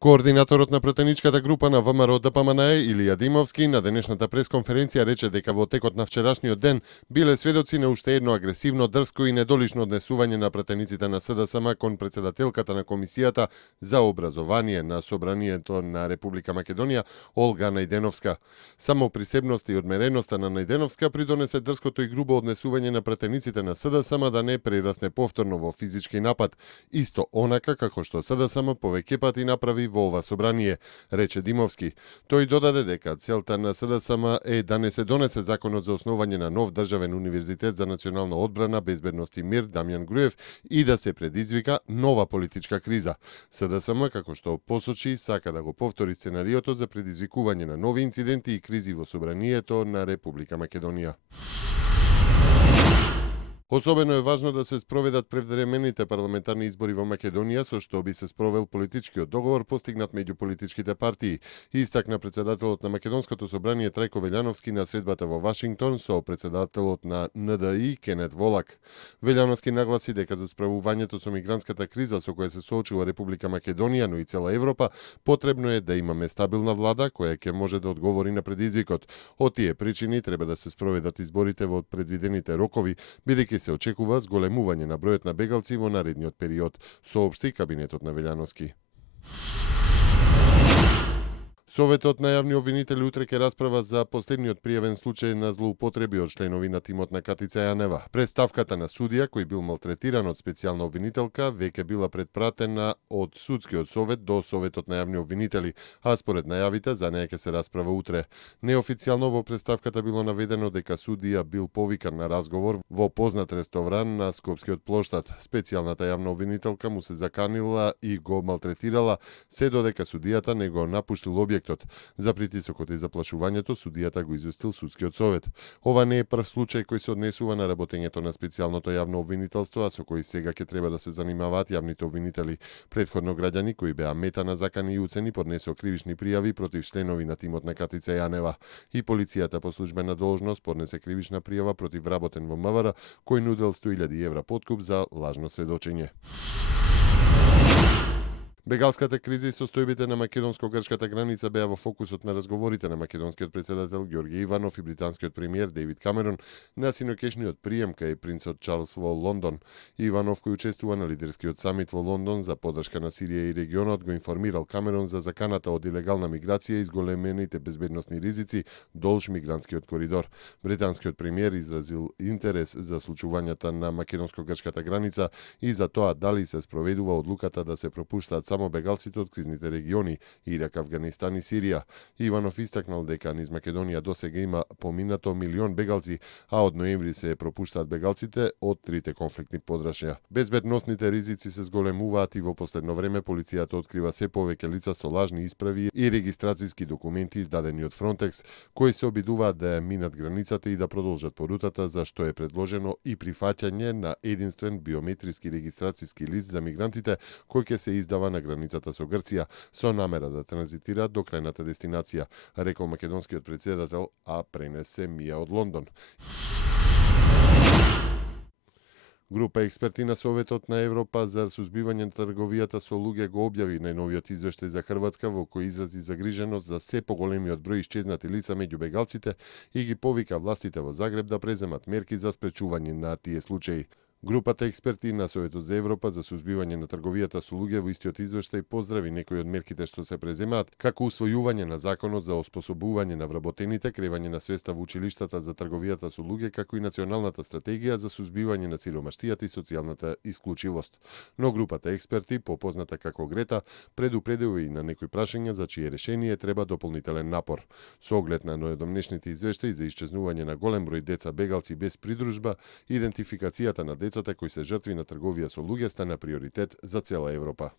Координаторот на пратеничката група на ВМРО ДПМНЕ Илија Димовски на денешната пресконференција рече дека во текот на вчерашниот ден биле сведоци на уште едно агресивно, дрско и недолишно однесување на пратениците на СДСМ кон претседателката на Комисијата за образование на Собранието на Република Македонија Олга Најденовска. Само присебноста и одмереноста на Најденовска придонесе дрското и грубо однесување на пратениците на СДСМ да не прерасне повторно во физички напад, исто онака како што СДСМ повеќе пати направи во ова собрание, рече Димовски. Тој додаде дека целта на СДСМ е да не се донесе законот за основање на нов државен универзитет за национална одбрана, безбедност и мир Дамјан Груев и да се предизвика нова политичка криза. СДСМ, како што посочи, сака да го повтори сценариото за предизвикување на нови инциденти и кризи во собранието на Република Македонија. Особено е важно да се спроведат превремените парламентарни избори во Македонија, со што би се спровел политичкиот договор постигнат меѓу политичките партии, истакна председателот на Македонското собрание Трајко Велјановски на средбата во Вашингтон со председателот на НДИ Кенет Волак. Велјановски нагласи дека за справувањето со мигрантската криза со која се соочува Република Македонија, но и цела Европа, потребно е да имаме стабилна влада која ќе може да одговори на предизвикот. Од тие причини треба да се спроведат изборите во предвидените рокови, бидејќи се очекува зголемување на бројот на бегалци во наредниот период, соопшти кабинетот на Велјановски. Советот на јавни обвинители утре ќе расправа за последниот пријавен случај на злоупотреби од членови на тимот на Катица Јанева. Представката на судија кој бил малтретиран од специјална обвинителка веќе била предпратена од судскиот совет до Советот на јавни обвинители, а според најавите за неја ќе се расправа утре. Неофицијално во представката било наведено дека судија бил повикан на разговор во познат ресторан на Скопскиот плоштад. Специјалната јавна обвинителка му се заканила и го малтретирала се додека судијата не го напуштил објектот. За притисокот и заплашувањето судијата го известил судскиот совет. Ова не е прв случај кој се однесува на работењето на специјалното јавно обвинителство, а со кој сега ќе треба да се занимаваат јавните обвинители. Претходно граѓани кои беа мета на закани и уцени поднесоа кривични пријави против членови на тимот на Катица Јанева. И полицијата по службена должност поднесе кривична пријава против вработен во МВР кој нудел 100.000 евра подкуп за лажно сведочење. Бегалската криза и состојбите на македонско-грчката граница беа во фокусот на разговорите на македонскиот председател Ѓорѓе Иванов и британскиот премиер Дејвид Камерон на синокешниот прием кај принцот Чарлс во Лондон. Иванов, кој учествува на лидерскиот самит во Лондон за подршка на Сирија и регионот, го информирал Камерон за заканата од илегална миграција и зголемените безбедносни ризици долж мигрантскиот коридор. Британскиот премиер изразил интерес за случувањата на македонско-грчката граница и за тоа дали се спроведува одлуката да се пропуштаат само бегалците од кризните региони Ирак, Авганистан и Сирија. Иванов истакнал дека низ Македонија досега има поминато 1 милион бегалци, а од ноември се пропуштаат бегалците од трите конфликтни подрашја. Безбедносните ризици се зголемуваат и во последно време полицијата открива се повеќе лица со лажни исправи и регистрацијски документи издадени од Фронтекс, кои се обидуваат да ја минат границата и да продолжат порутата за што е предложено и прифаќање на единствен биометриски регистрацијски лист за мигрантите кој ќе се издава на границата со Грција со намера да транзитираат до крајната дестинација, рекол македонскиот председател, а пренесе Мија од Лондон. Група експерти на Советот на Европа за сузбивање на трговијата со луѓе го објави најновиот извештај за Хрватска во кој изрази загриженост за се поголемиот број исчезнати лица меѓу бегалците и ги повика властите во Загреб да преземат мерки за спречување на тие случаи. Групата експерти на Советот за Европа за сузбивање на трговијата со луѓе во истиот извештај поздрави некои од мерките што се преземаат, како усвојување на законот за оспособување на вработените, кревање на свеста во училиштата за трговијата со луѓе, како и националната стратегија за сузбивање на сиромаштијата и социјалната исклучивост. Но групата експерти, попозната како Грета, предупредува и на некои прашања за чие решение треба дополнителен напор. Со оглед на најдомнешните извештаи за исчезнување на голем број деца бегалци без придружба, идентификацијата на децата кои се жртви на трговија со луѓе стана приоритет за цела Европа.